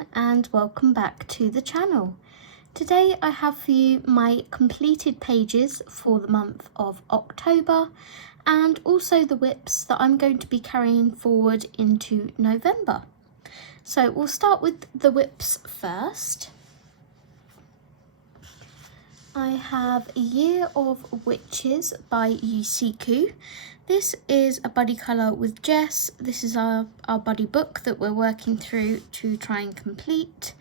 everyone, and welcome back to the channel. Today I have for you my completed pages for the month of October and also the whips that I'm going to be carrying forward into November. So we'll start with the whips first. I have A Year of Witches by Yusiku. This is a buddy colour with Jess. This is our buddy book that we're working through to try and complete.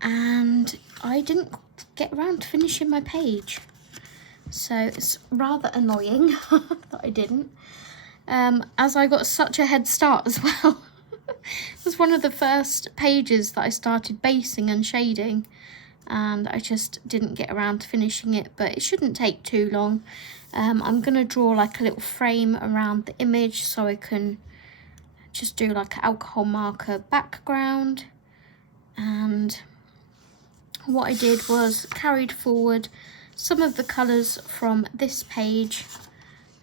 And I didn't get around to finishing my page. So it's rather annoying that I didn't. As I got such a head start as well. It was one of the first pages that I started basing and shading. And I just didn't get around to finishing it, but it shouldn't take too long. I'm going to draw like a little frame around the image so I can just do like an alcohol marker background. And what I did was carried forward some of the colours from this page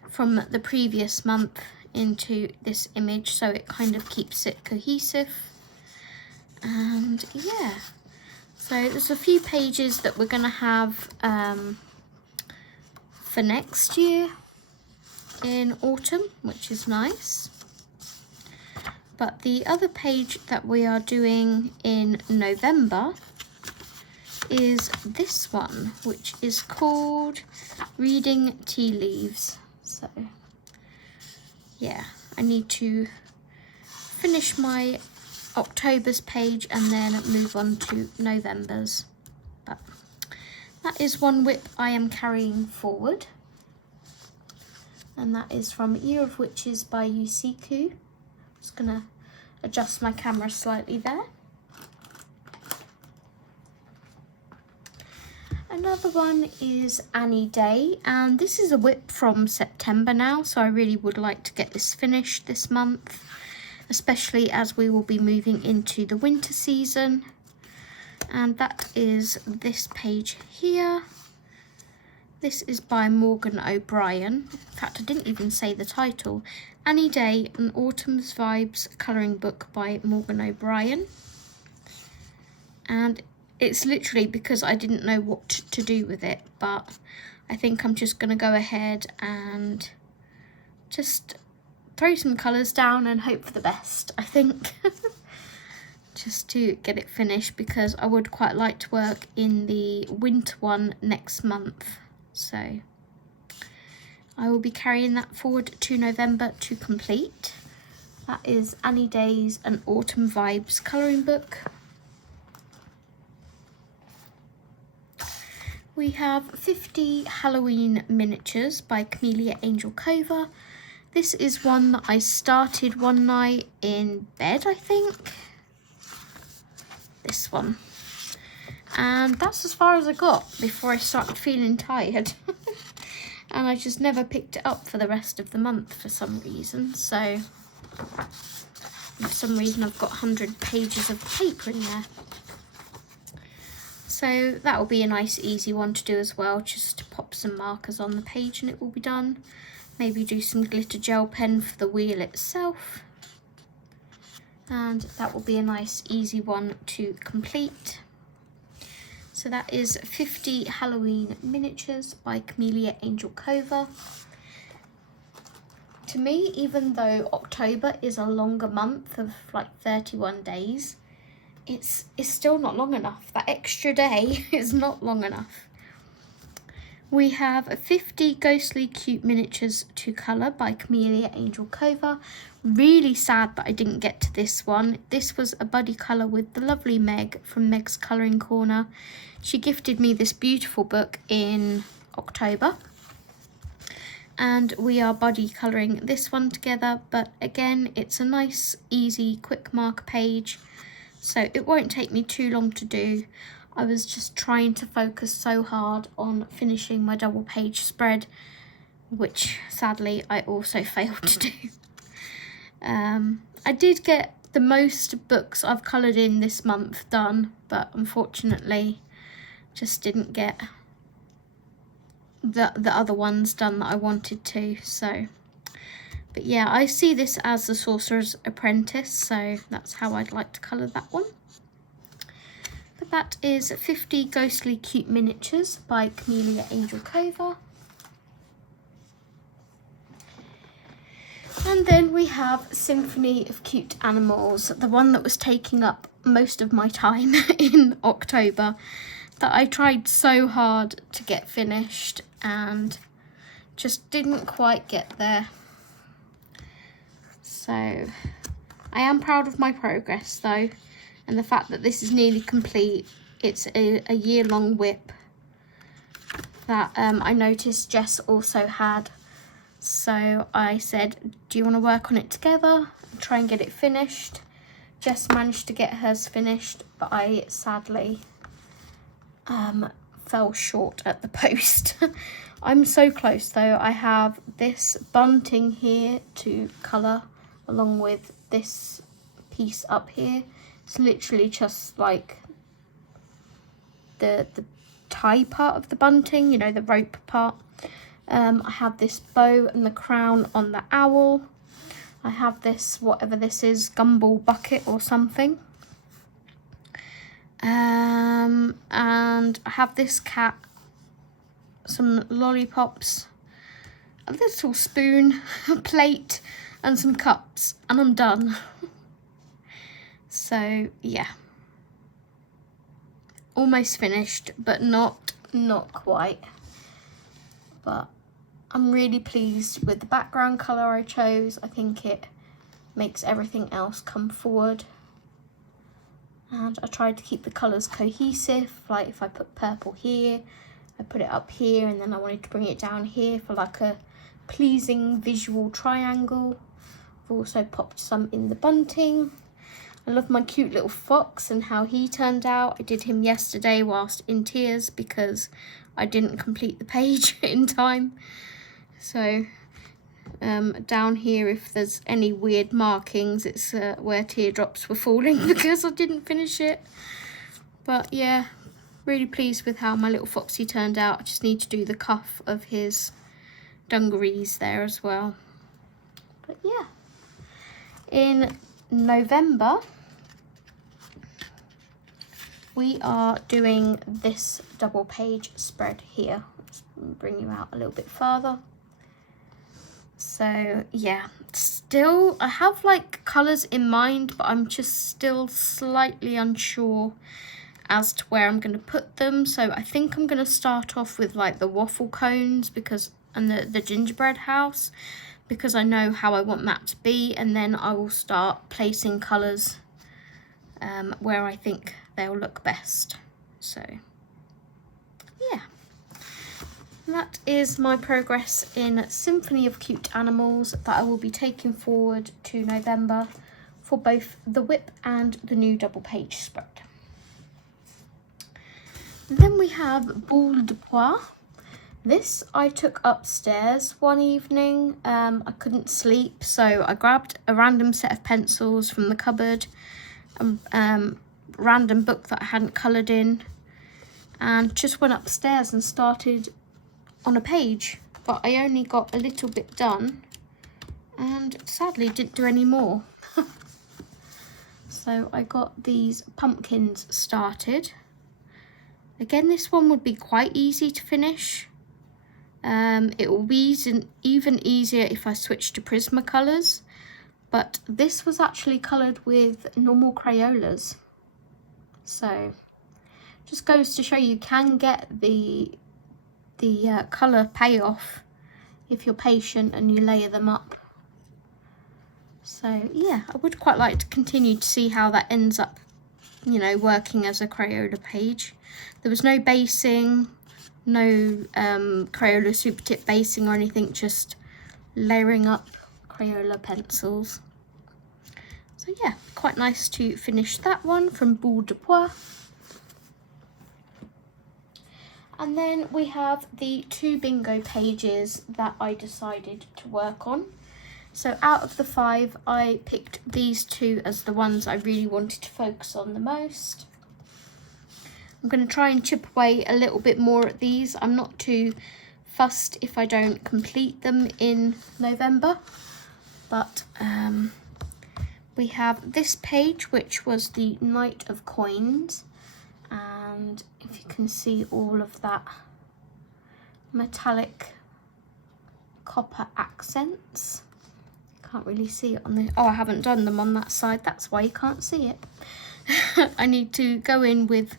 from the previous month into this image so it kind of keeps it cohesive. And yeah. So there's a few pages that we're going to have for next year in autumn, which is nice. But the other page that we are doing in November is this one, which is called Reading Tea Leaves. So yeah, I need to finish my October's page and then move on to November's. But that is one whip I am carrying forward, and that is from Year of Witches by Yusiku. Just gonna adjust my camera slightly there. Another one is Any Day, and this is a whip from September now, so I really would like to get this finished this month, especially as we will be moving into the winter season. And that is this page here. This is by Morgan O'Brien. In fact, I didn't even say the title. Any Day, an Autumn's Vibes colouring book by Morgan O'Brien. And it's literally because I didn't know what to do with it, but I think I'm just going to go ahead and just throw some colours down and hope for the best, I think. Just to get it finished, because I would quite like to work in the winter one next month. So I will be carrying that forward to November to complete. That is Any Day's An Autumn Vibes colouring book. We have 50 Halloween Miniatures by Camellia Angel Cova. This is one that I started one night in bed, I think. This one. And that's as far as I got before I started feeling tired. And I just never picked it up for the rest of the month for some reason. So, for some reason I've got 100 pages of paper in there. So that will be a nice easy one to do as well. Just pop some markers on the page and it will be done. Maybe do some glitter gel pen for the wheel itself. And that will be a nice easy one to complete. So that is 50 Halloween Miniatures by Camellia Angel Cova. To me, even though October is a longer month of like 31 days, it's still not long enough. That extra day is not long enough. We have 50 Ghostly Cute Miniatures to colour by Camellia Angel Cova. Really sad that I didn't get to this one. This was a buddy colour with the lovely Meg from Meg's Colouring Corner. She gifted me this beautiful book in October. And we are buddy colouring this one together. But again, it's a nice, easy, quick mark page. So it won't take me too long to do. I was just trying to focus so hard on finishing my double page spread, which sadly I also failed to do. I did get the most books I've coloured in this month done, but unfortunately just didn't get the other ones done that I wanted to. So, but yeah, I see this as the Sorcerer's Apprentice, so that's how I'd like to colour that one. That is 50 Ghostly Cute Miniatures by Camellia Angelkova. And then we have Symphony of Cute Animals, the one that was taking up most of my time in October, that I tried so hard to get finished and just didn't quite get there. So I am proud of my progress though, and the fact that this is nearly complete. It's a year-long whip that I noticed Jess also had. So I said, do you want to work on it together and try and get it finished? Jess managed to get hers finished, but I sadly fell short at the post. I'm so close though. I have this bunting here to colour along with this piece up here. It's literally just like the tie part of the bunting, you know, the rope part. I have this bow and the crown on the owl. I have this, whatever this is, gumball bucket or something. And I have this cat, some lollipops, a little spoon, a plate, and some cups, and I'm done. So yeah, almost finished, but not quite. But I'm really pleased with the background colour I chose. I think it makes everything else come forward. And I tried to keep the colours cohesive, like if I put purple here, I put it up here, and then I wanted to bring it down here for like a pleasing visual triangle. I've also popped some in the bunting. I love my cute little fox and how he turned out. I did him yesterday whilst in tears because I didn't complete the page in time. So down here, if there's any weird markings, it's where teardrops were falling because I didn't finish it. But yeah, really pleased with how my little foxy turned out. I just need to do the cuff of his dungarees there as well. But yeah, in November we are doing this double page spread here. Let's bring you out a little bit farther. So yeah, still I have like colours in mind, but I'm just still slightly unsure as to where I'm going to put them. So I think I'm going to start off with like the waffle cones and the gingerbread house, because I know how I want that to be, and then I will start placing colours where I think they'll look best. So yeah, that is my progress in Symphony of Cute Animals that I will be taking forward to November for both the whip and the new double page spread. Then we have Boule de Pois. This I took upstairs one evening. I couldn't sleep, so I grabbed a random set of pencils from the cupboard, a random book that I hadn't coloured in, and just went upstairs and started on a page. But I only got a little bit done and sadly didn't do any more. So I got these pumpkins started. Again, this one would be quite easy to finish. It will be even easier if I switch to Prismacolors, but this was actually coloured with normal Crayolas. So just goes to show you can get the colour payoff if you're patient and you layer them up. So yeah, I would quite like to continue to see how that ends up, you know, working as a Crayola page. There was no basing, no Crayola super tip basing or anything, just layering up Crayola pencils. So yeah, quite nice to finish that one from Boule de Pois. And then we have the 2 bingo pages that I decided to work on. So out of the 5, I picked these 2 as the ones I really wanted to focus on the most. I'm going to try and chip away a little bit more at these. I'm not too fussed if I don't complete them in November. But we have this page, which was the Knight of Coins. can see all of that metallic copper accents. Can't really see it on the, oh, I haven't done them on that side, that's why you can't see it. I need to go in with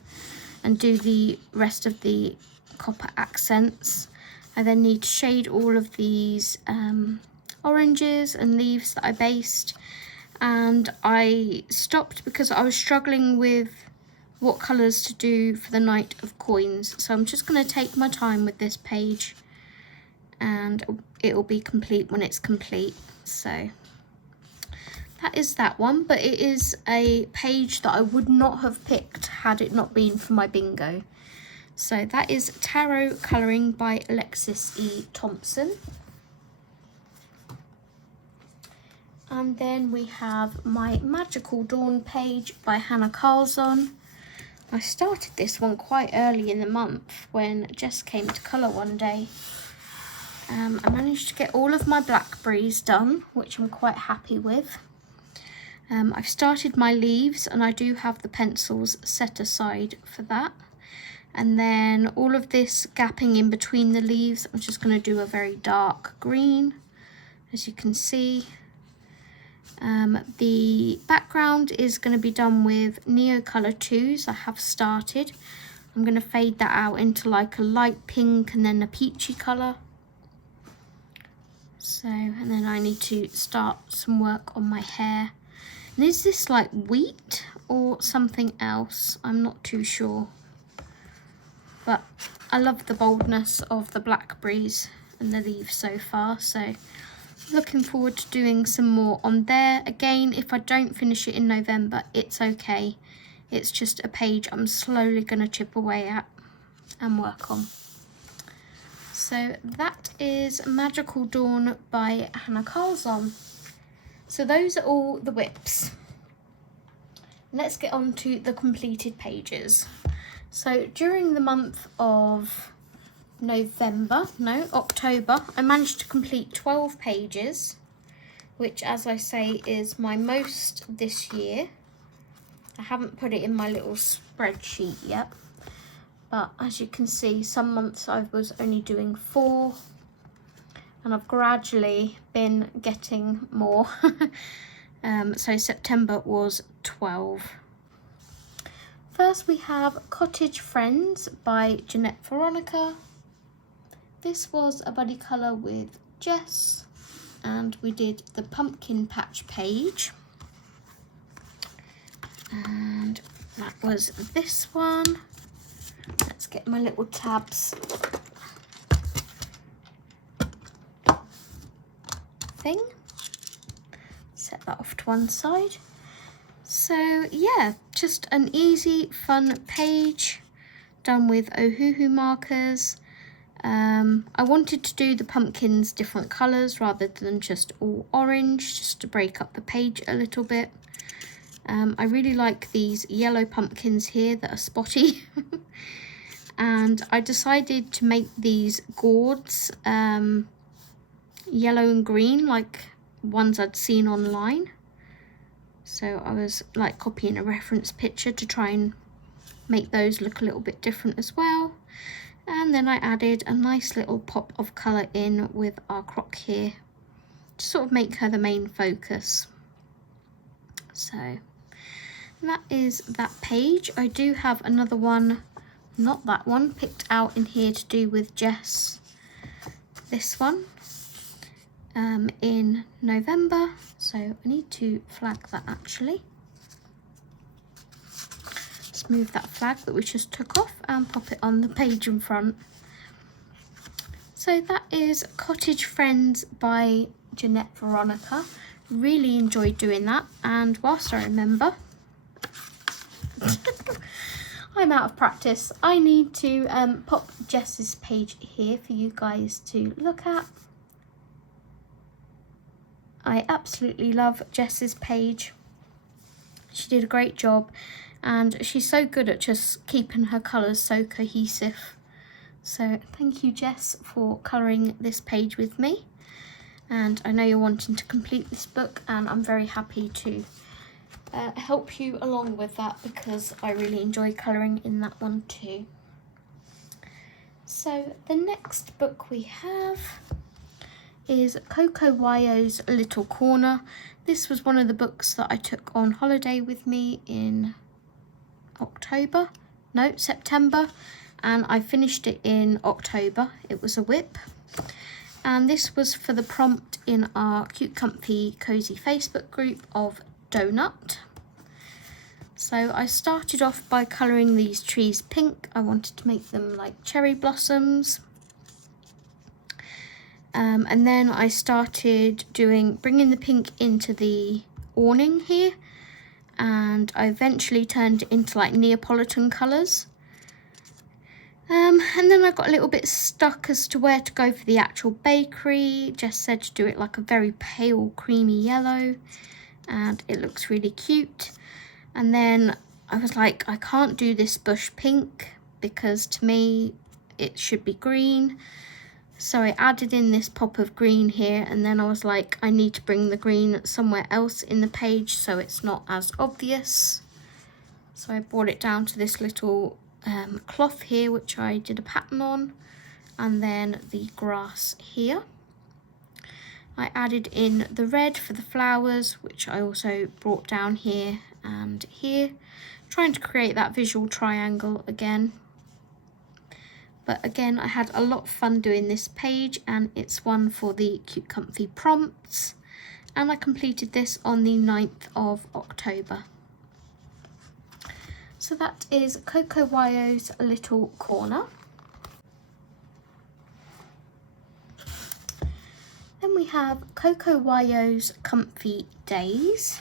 and do the rest of the copper accents. I then need to shade all of these oranges and leaves that I based, and I stopped because I was struggling with what colours to do for the Knight of Coins. So I'm just going to take my time with this page and it will be complete when it's complete. So that is that one, but it is a page that I would not have picked had it not been for my bingo. So that is Tarot Colouring by Alexis E. Thompson. And then we have my Magical Dawn page by Hannah Carlson. I started this one quite early in the month when Jess came to colour one day. I managed to get all of my blackberries done, which I'm quite happy with. I've started my leaves and I do have the pencils set aside for that. And then all of this gapping in between the leaves, I'm just going to do a very dark green, as you can see. The background is going to be done with Neocolor 2s. I have started. I'm going to fade that out into like a light pink and then a peachy colour. So, and then I need to start some work on my hair. And is this like wheat or something else? I'm not too sure. But I love the boldness of the blackberries and the leaves so far. So looking forward to doing some more on there. Again, if I don't finish it in November, it's okay. It's just a page I'm slowly going to chip away at and work on. So that is Magical Dawn by Hannah Carlson. So those are all the whips. Let's get on to the completed pages. So during the month of October, I managed to complete 12 pages, which, as I say, is my most this year. I haven't put it in my little spreadsheet yet, but as you can see, some months I was only doing 4, and I've gradually been getting more. So September was 12. First we have Cottage Friends by Jeanette Veronica. This was a buddy colour with Jess, and we did the pumpkin patch page. And that was this one. Let's get my little tabs thing. Set that off to one side. So yeah, just an easy, fun page done with Ohuhu markers. I wanted to do the pumpkins different colours rather than just all orange, just to break up the page a little bit. I really like these yellow pumpkins here that are spotty. And I decided to make these gourds yellow and green, like ones I'd seen online. So I was like copying a reference picture to try and make those look a little bit different as well. And then I added a nice little pop of colour in with our croc here to sort of make her the main focus. So that is that page. I do have another one, not that one, picked out in here to do with Jess. This one in November. So I need to flag that actually. Let's move that flag that we just took off and pop it on the page in front. So that is Cottage Friends by Jeanette Veronica. Really enjoyed doing that, and whilst I remember, I'm out of practice. I need to pop Jess's page here for you guys to look at. I absolutely love Jess's page. She did a great job, and she's so good at just keeping her colours so cohesive. So thank you, Jess, for colouring this page with me. And I know you're wanting to complete this book, and I'm very happy to help you along with that, because I really enjoy colouring in that one too. So the next book we have is CocoWos Little Corner. This was one of the books that I took on holiday with me in September, and I finished it in October. It was a whip, and this was for the prompt in our Cute Comfy Cozy Facebook group of Donut. So I started off by colouring these trees pink. I wanted to make them like cherry blossoms. And then I started bringing the pink into the awning here, and I eventually turned it into like Neapolitan colours. And then I got a little bit stuck as to where to go for the actual bakery. Jess said to do it like a very pale creamy yellow, and it looks really cute. And then I was like, I can't do this bush pink because to me it should be green. So I added in this pop of green here, and then I was like, I need to bring the green somewhere else in the page so it's not as obvious. So I brought it down to this little cloth here, which I did a pattern on, and then the grass here. I added in the red for the flowers, which I also brought down here and here, trying to create that visual triangle again. But again, I had a lot of fun doing this page, and it's one for the Cute Comfy prompts, and I completed this on the 9th of October. So that is CocoWos Little Corner. Then we have CocoWos Comfy Days.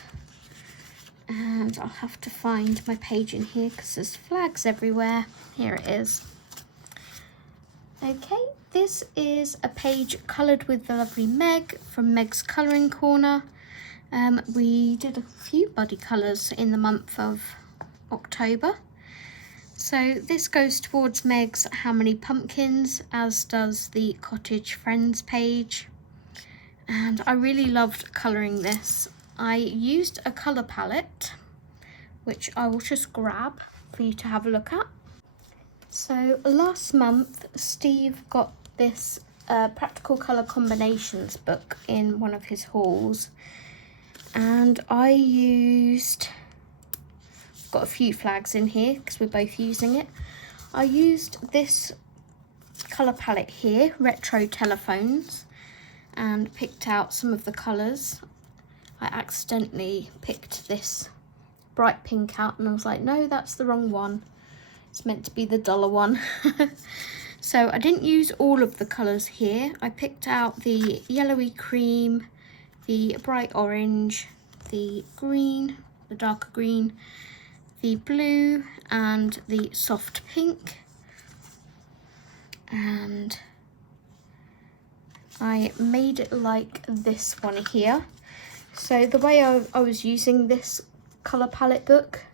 And I'll have to find my page in here because there's flags everywhere. Here it is. Okay, this is a page coloured with the lovely Meg from Meg's Colouring Corner. We did a few buddy colours in the month of October. So this goes towards Meg's How Many Pumpkins, as does the Cottage Friends page. And I really loved colouring this. I used a colour palette, which I will just grab for you to have a look at. So last month, Steve got this Practical Colour Combinations book in one of his hauls, and got a few flags in here because we're both using it. I used this colour palette here, Retro Telephones, and picked out some of the colours. I accidentally picked this bright pink out, and I was like, no, that's the wrong one. It's meant to be the duller one. So I didn't use all of the colours here. I picked out the yellowy cream, the bright orange, the green, the darker green, the blue, and the soft pink. And I made it like this one here. So the way I was using this colour palette book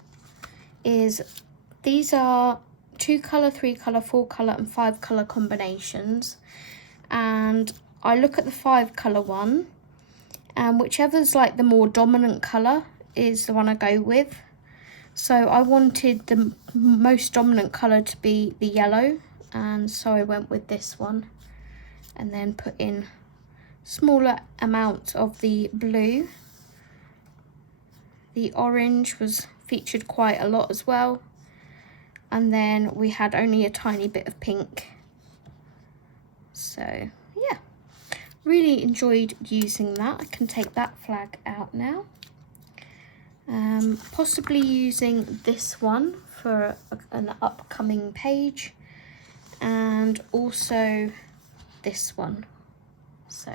is these are 2 colour, 3 colour, 4 colour and 5 colour combinations, and I look at the 5 colour one, and whichever's like the more dominant colour is the one I go with. So I wanted the most dominant colour to be the yellow, and so I went with this one, and then put in smaller amounts of the blue. The orange was featured quite a lot as well, and then we had only a tiny bit of pink. So yeah, really enjoyed using that. I can take that flag out now. Possibly using this one for an upcoming page, and also this one. So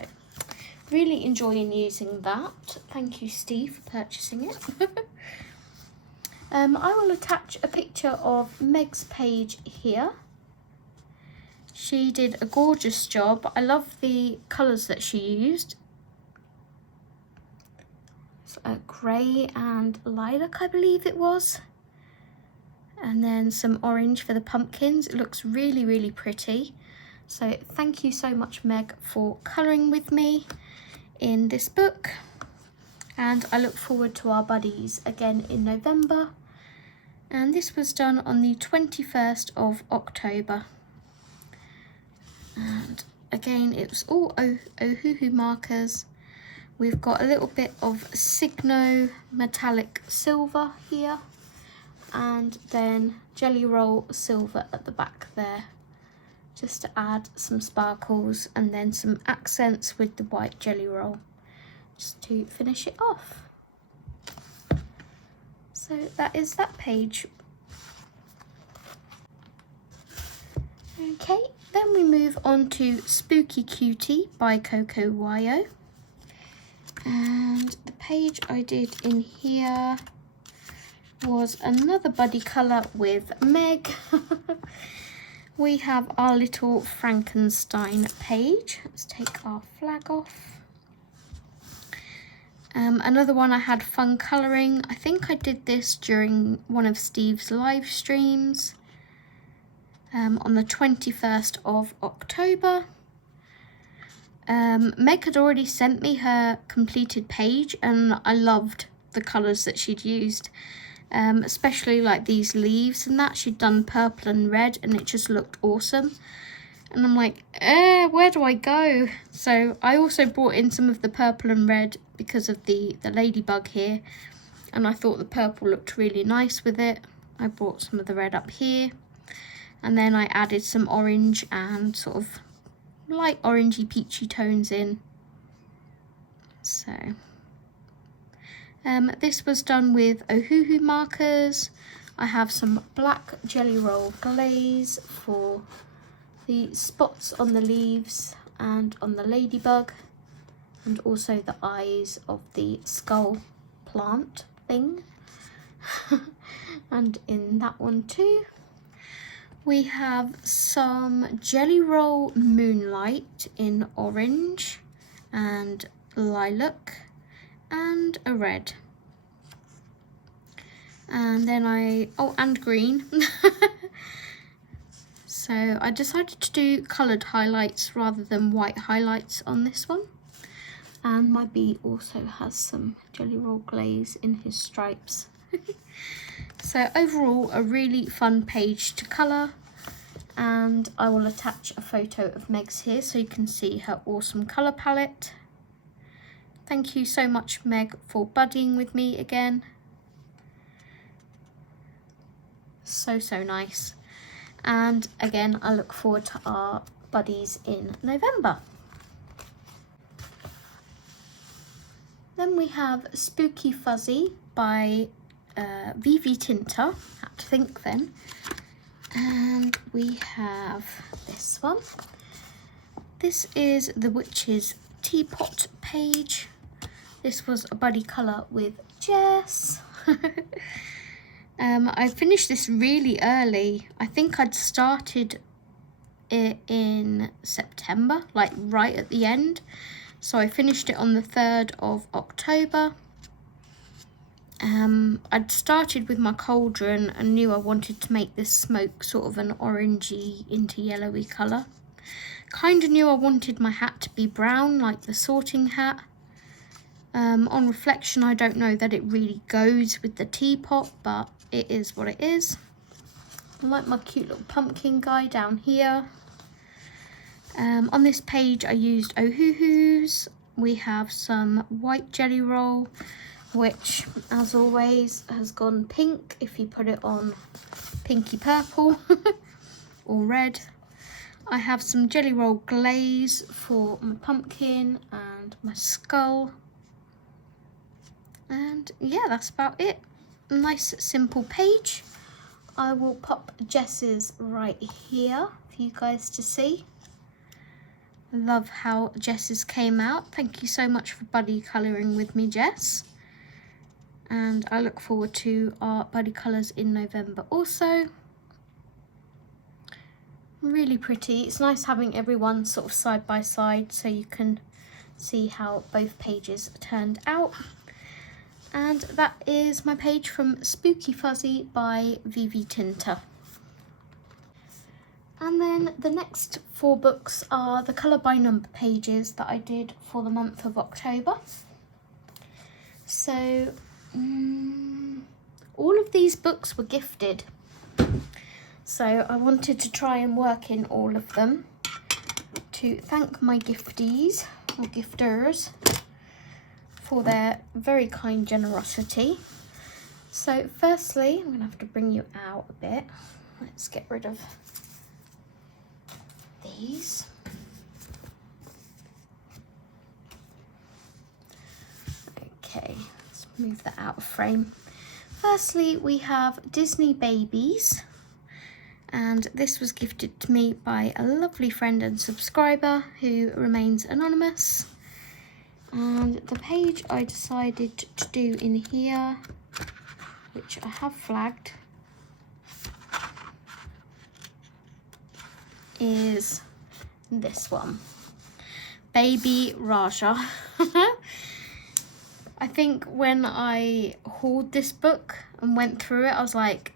really enjoying using that. Thank you, Steve, for purchasing it. I will attach a picture of Meg's page here. She did a gorgeous job. I love the colours that she used. It's a grey and lilac, I believe it was. And then some orange for the pumpkins. It looks really, really pretty. So thank you so much, Meg, for colouring with me in this book. And I look forward to our buddies again in November. And this was done on the 21st of October. And again, it was all Ohuhu markers. We've got a little bit of Signo metallic silver here, and then Jelly Roll silver at the back there, just to add some sparkles, and then some accents with the white Jelly Roll, just to finish it off. So that is that page. Okay, then we move on to Spooky Cutie by CocoWos. And the page I did in here was another buddy colour with Meg. We have our little Frankenstein page. Let's take our flag off. Another one I had fun colouring. I think I did this during one of Steve's live streams on the 21st of October. Meg had already sent me her completed page, and I loved the colours that she'd used, especially like these leaves and that. She'd done purple and red, and it just looked awesome. And I'm like, where do I go? So I also brought in some of the purple and red because of the ladybug here, and I thought the purple looked really nice with it. I brought some of the red up here, and then I added some orange and sort of light orangey peachy tones in. So this was done with Ohuhu markers. I have some black Jelly Roll glaze for the spots on the leaves and on the ladybug, and also the eyes of the skull plant thing. And in that one too, we have some Jelly Roll Moonlight in orange and lilac and a red. And then and green. So I decided to do coloured highlights rather than white highlights on this one. And my bee also has some Jelly Roll glaze in his stripes. So overall, a really fun page to colour, and I will attach a photo of Meg's here so you can see her awesome colour palette. Thank you so much, Meg, for buddying with me again. So nice. And again, I look forward to our buddies in November. Then we have Spooky Fuzzy by VV Tinter, had to think then. And we have this one. This is the Witch's Teapot page. This was a buddy colour with Jess. I finished this really early. I think I'd started it in September, like right at the end. So I finished it on the 3rd of October. I'd started with my cauldron and knew I wanted to make this smoke sort of an orangey into yellowy colour. Kind of knew I wanted my hat to be brown, like the sorting hat. On reflection, I don't know that it really goes with the teapot, but it is what it is. I like my cute little pumpkin guy down here. On this page, I used Ohuhus. We have some white Jelly Roll, which, as always, has gone pink if you put it on pinky purple or red. I have some Jelly Roll glaze for my pumpkin and my skull. And yeah, that's about it. Nice simple page. I will pop Jess's right here for you guys to see. Love how Jess's came out. Thank you so much for buddy colouring with me, Jess. And I look forward to our buddy colours in November also. Really pretty. It's nice having everyone sort of side by side so you can see how both pages turned out. And that is my page from Spooky Fuzzy by VV Tinter. And then the next 4 books are the colour by number pages that I did for the month of October. So all of these books were gifted. So I wanted to try and work in all of them. to thank my gifties or gifters for their very kind generosity. So firstly, I'm going to have to bring you out a bit. Let's get rid of these. Okay, let's move that out of frame. Firstly, we have Disney Babies, and this was gifted to me by a lovely friend and subscriber who remains anonymous. And the page I decided to do in here, which I have flagged, is this one, Baby Raja. I think when I hauled this book and went through it, I was like,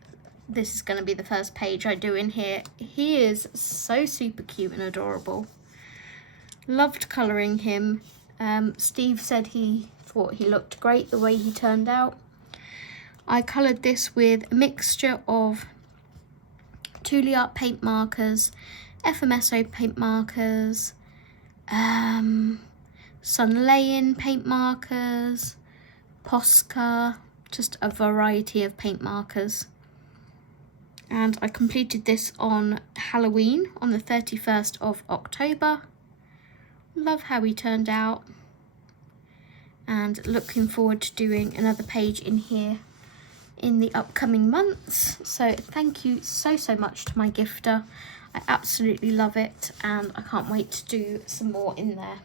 this is going to be the first page I do in here. He is so super cute and adorable. Loved colouring him. Steve said he thought he looked great the way he turned out. I coloured this with a mixture of Tule Art paint markers, FMSO paint markers, Sunlayan paint markers, Posca, just a variety of paint markers. And I completed this on Halloween on the 31st of October. Love how he turned out, and looking forward to doing another page in here in the upcoming months. So thank you so much to my gifter. I absolutely love it, and I can't wait to do some more in there.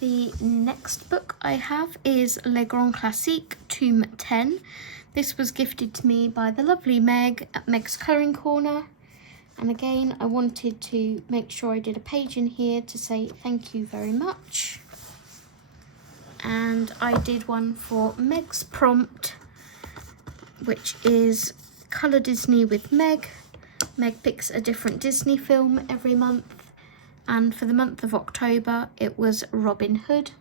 The next book I have is Le Grand Classique, Tome 10. This was gifted to me by the lovely Meg at Meg's Colouring Corner. And again, I wanted to make sure I did a page in here to say thank you very much. And I did one for Meg's prompt, which is Colour Disney with Meg. Meg picks a different Disney film every month. And for the month of October, it was Robin Hood.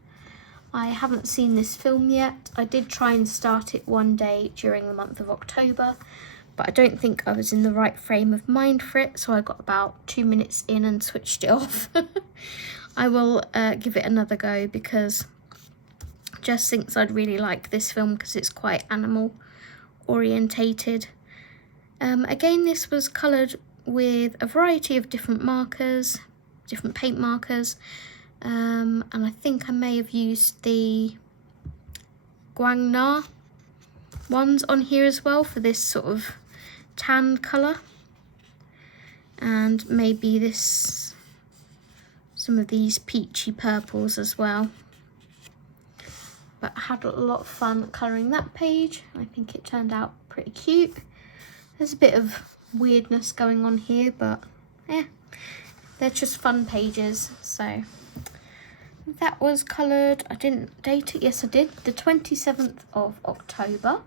I haven't seen this film yet. I did try and start it one day during the month of October, but I don't think I was in the right frame of mind for it, so I got about 2 minutes in and switched it off. I will give it another go because Jess thinks I'd really like this film because it's quite animal orientated. Again, this was coloured with a variety of different markers, different paint markers, and I think I may have used the Guangna ones on here as well for this sort of tan colour, and maybe this, some of these peachy purples as well. But I had a lot of fun colouring that page. I think it turned out pretty cute. There's a bit of weirdness going on here, but they're just fun pages. So that was coloured, I didn't date it, yes I did, the 27th of October.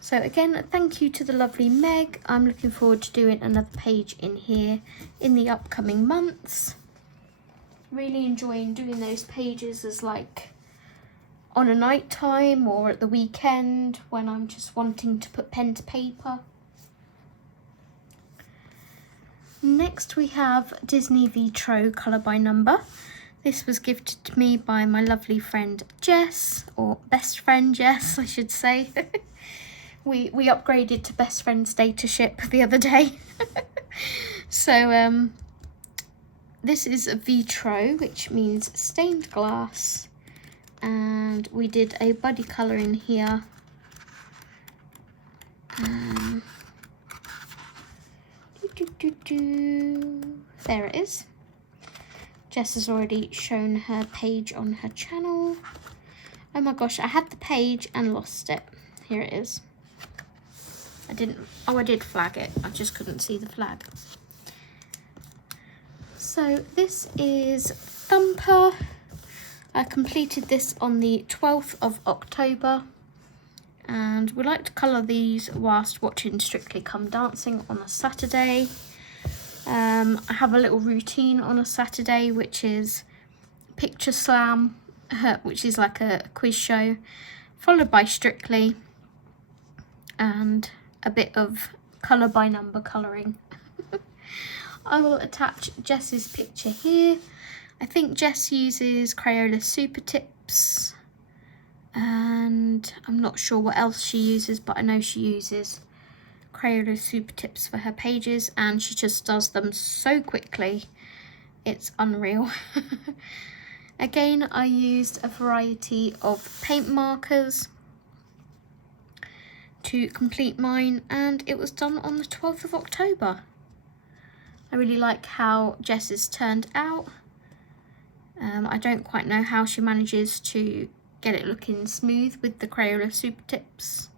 So again, thank you to the lovely Meg. I'm looking forward to doing another page in here in the upcoming months. Really enjoying doing those pages as like on a night time or at the weekend when I'm just wanting to put pen to paper. Next we have Disney Vitro Colour by Number. This was gifted to me by my lovely friend Jess, or best friend Jess I should say. we upgraded to best friend statusship the other day. So this is a Vitro, which means stained glass, and we did a buddy colour in here. There it is. Jess has already shown her page on her channel. Oh my gosh, I had the page and lost it. Here it is. I did flag it. I just couldn't see the flag. So this is Thumper. I completed this on the 12th of October. And we like to colour these whilst watching Strictly Come Dancing on a Saturday. I have a little routine on a Saturday, which is Picture Slam, which is like a quiz show, followed by Strictly, and a bit of colour by number colouring. I will attach Jess's picture here. I think Jess uses Crayola Super Tips, and I'm not sure what else she uses, but I know she uses Crayola Super Tips for her pages, and she just does them so quickly. It's unreal. Again, I used a variety of paint markers to complete mine, and it was done on the 12th of October. I really like how Jess has turned out. I don't quite know how she manages to get it looking smooth with the Crayola Super Tips,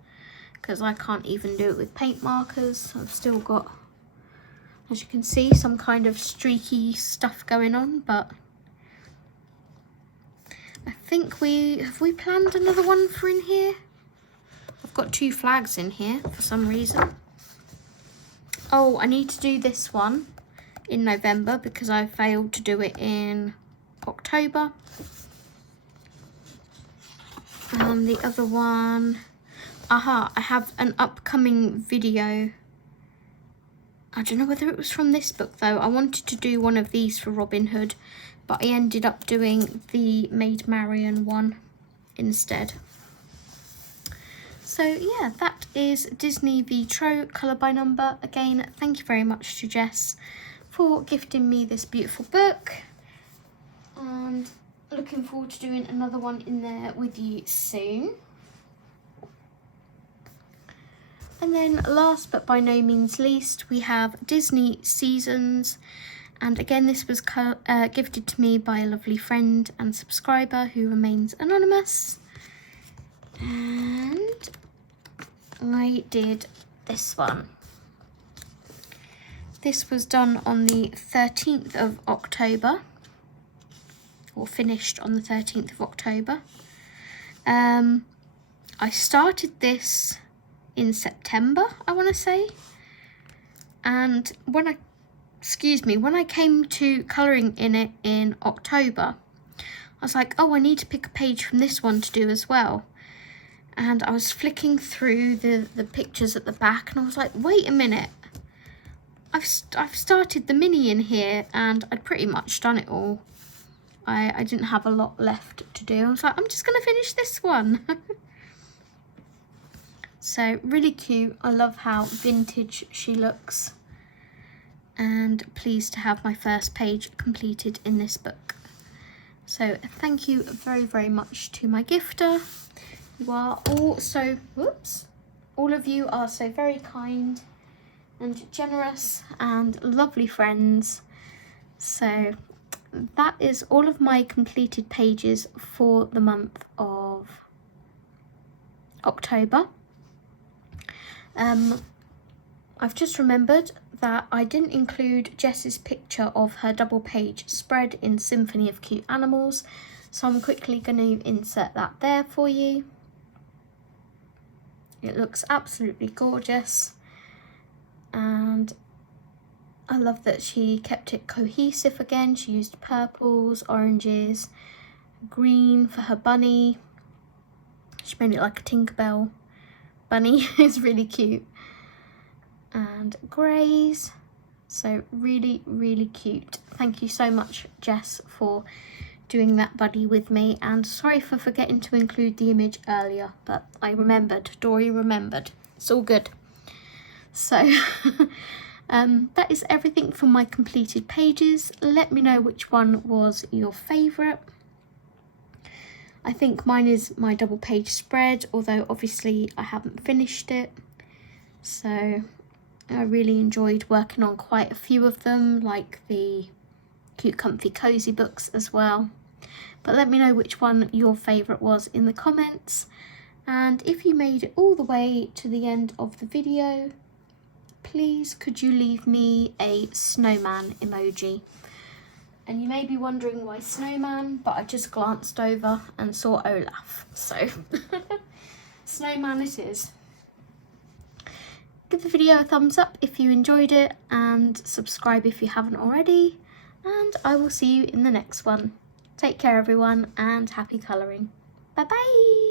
because I can't even do it with paint markers. I've still got, as you can see, some kind of streaky stuff going on, but I think have we planned another one for in here? I've got 2 flags in here for some reason. Oh, I need to do this one in November because I failed to do it in October. And the other one, I have an upcoming video. I don't know whether it was from this book though. I wanted to do one of these for Robin Hood, but I ended up doing the Maid Marian one instead. So yeah, that is Disney Vitro colour by number. Again, thank you very much to Jess for gifting me this beautiful book, and looking forward to doing another one in there with you soon. And then last but by no means least, we have Disney Seasons. And again, this was gifted to me by a lovely friend and subscriber who remains anonymous. And I did this one. This was done on the 13th of October, or finished on the 13th of October. I started this in September, I want to say. And when I came to colouring in it in October, I was like, oh, I need to pick a page from this one to do as well. And I was flicking through the pictures at the back, and I was like, wait a minute. I've started the mini in here, and I'd pretty much done it all. I didn't have a lot left to do. I was like, I'm just going to finish this one. So really cute. I love how vintage she looks. And pleased to have my first page completed in this book. So thank you very, very much to my gifter. You are all so, all of you are so very kind and generous and lovely friends. So that is all of my completed pages for the month of October. I've just remembered that I didn't include Jess's picture of her double page spread in Symphony of Cute Animals, so I'm quickly going to insert that there for you. It looks absolutely gorgeous, and I love that she kept it cohesive again. She used purples, oranges, green for her bunny. She made it like a Tinkerbell bunny. It's really cute. And greys, so really, really cute. Thank you so much, Jess, for doing that buddy with me, and sorry for forgetting to include the image earlier, but I remembered. Dory remembered. It's all good. So that is everything for my completed pages. Let me know which one was your favourite. I think mine is my double page spread, although obviously I haven't finished it. So I really enjoyed working on quite a few of them, like the Cute Comfy Cozy books as well. But let me know which one your favourite was in the comments. And if you made it all the way to the end of the video, please could you leave me a snowman emoji. And you may be wondering why snowman, but I just glanced over and saw Olaf. So snowman it is. Give the video a thumbs up if you enjoyed it, and subscribe if you haven't already, and I will see you in the next one. Take care everyone, and happy colouring. Bye bye!